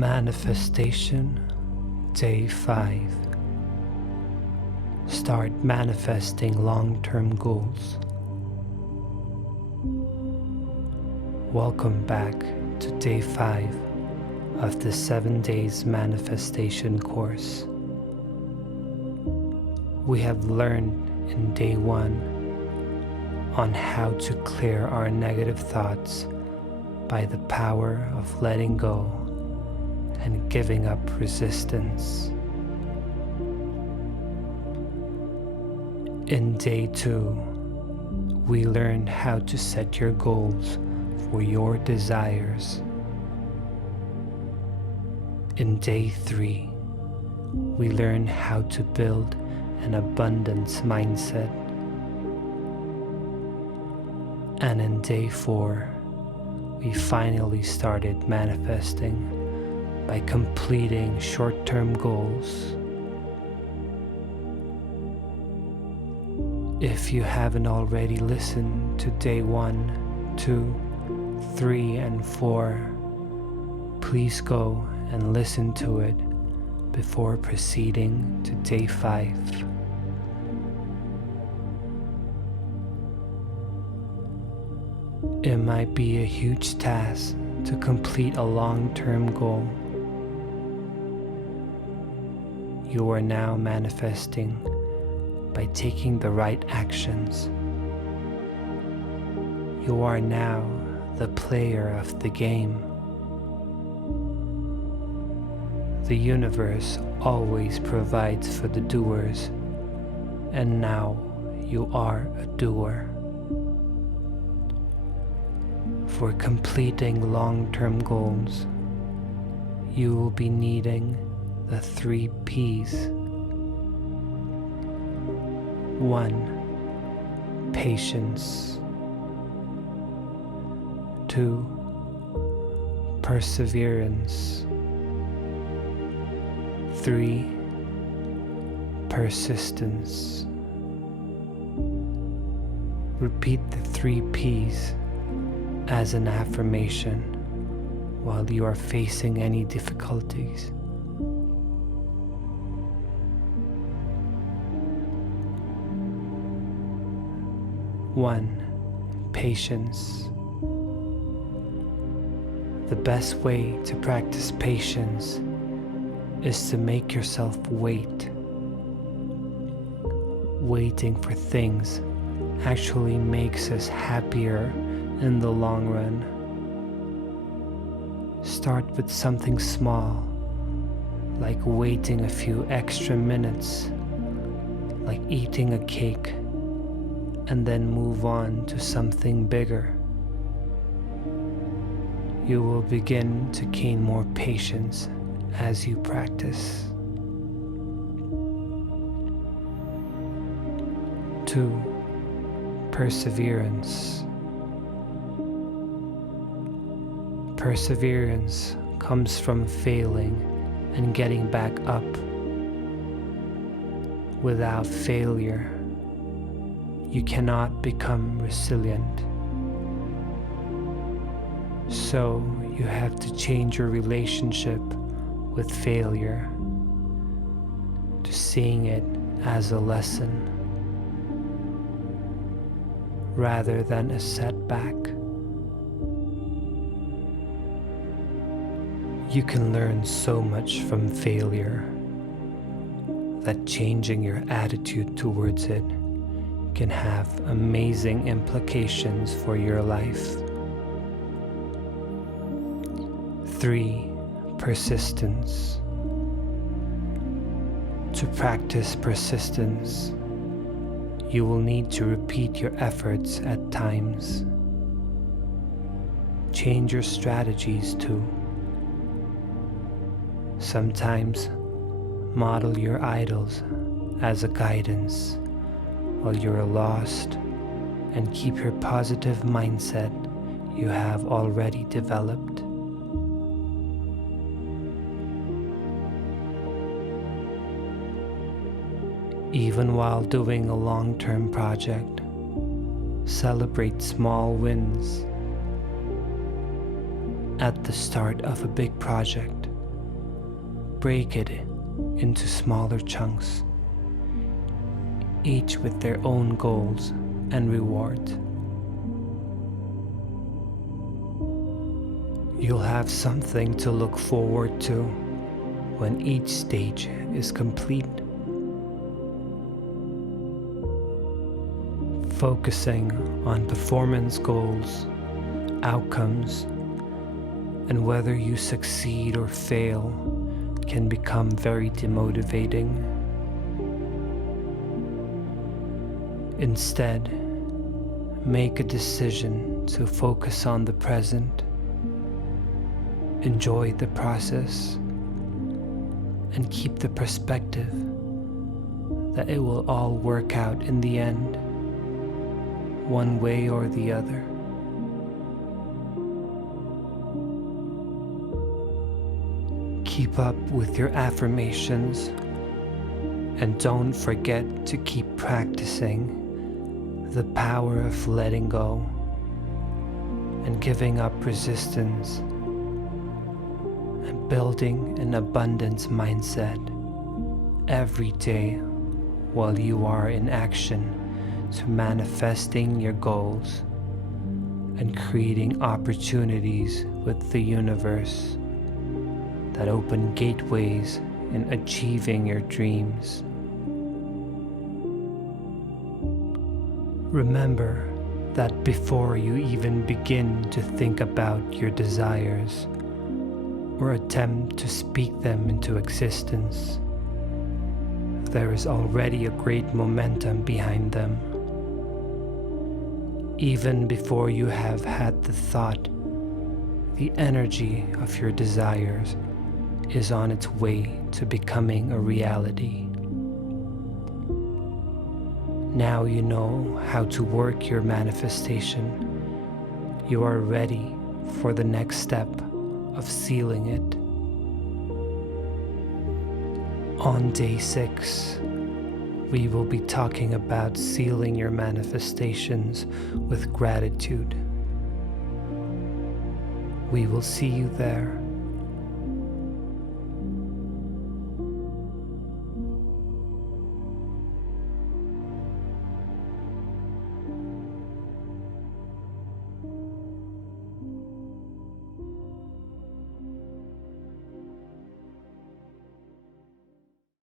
Manifestation, Day 5. Start manifesting long-term goals. Welcome back to Day 5 of the 7 Days Manifestation course. We have learned in Day 1 on how to clear our negative thoughts by the power of letting go and giving up resistance. In Day 2, we learned how to set your goals for your desires. In Day 3, we learned how to build an abundance mindset. And in Day 4, we finally started manifesting by completing short-term goals. If you haven't already listened to Day 1, 2, 3, and 4, please go and listen to it before proceeding to Day 5. It might be a huge task to complete a long-term goal. You are now manifesting by taking the right actions. You are now the player of the game. The universe always provides for the doers, and now you are a doer. For completing long-term goals, you will be needing the 3 P's. 1. Patience. 2. Perseverance. 3. Persistence. Repeat the 3 P's as an affirmation while you are facing any difficulties. 1. Patience. The best way to practice patience is to make yourself wait. Waiting for things actually makes us happier in the long run. Start with something small, like waiting a few extra minutes, like eating a cake, and then move on to something bigger. You will begin to gain more patience as you practice. 2. Perseverance. Perseverance comes from failing and getting back up. Without failure, you cannot become resilient. So you have to change your relationship with failure to seeing it as a lesson rather than a setback. You can learn so much from failure that changing your attitude towards it can have amazing implications for your life. 3. Persistence. To practice persistence, you will need to repeat your efforts at times. Change your strategies too. Sometimes model your idols as a guidance while you are lost, and keep your positive mindset you have already developed. Even while doing a long-term project, celebrate small wins. At the start of a big project, break it into smaller chunks, each with their own goals and rewards. You'll have something to look forward to when each stage is complete. Focusing on performance goals, outcomes, and whether you succeed or fail can become very demotivating. Instead, make a decision to focus on the present, enjoy the process, and keep the perspective that it will all work out in the end, one way or the other. Keep up with your affirmations and don't forget to keep practicing the power of letting go and giving up resistance and building an abundance mindset every day while you are in action to manifesting your goals and creating opportunities with the universe that open gateways in achieving your dreams. Remember that before you even begin to think about your desires or attempt to speak them into existence, there is already a great momentum behind them. Even before you have had the thought, the energy of your desires is on its way to becoming a reality. Now you know how to work your manifestation. You are ready for the next step of sealing it. On day 6, we will be talking about sealing your manifestations with gratitude. We will see you there.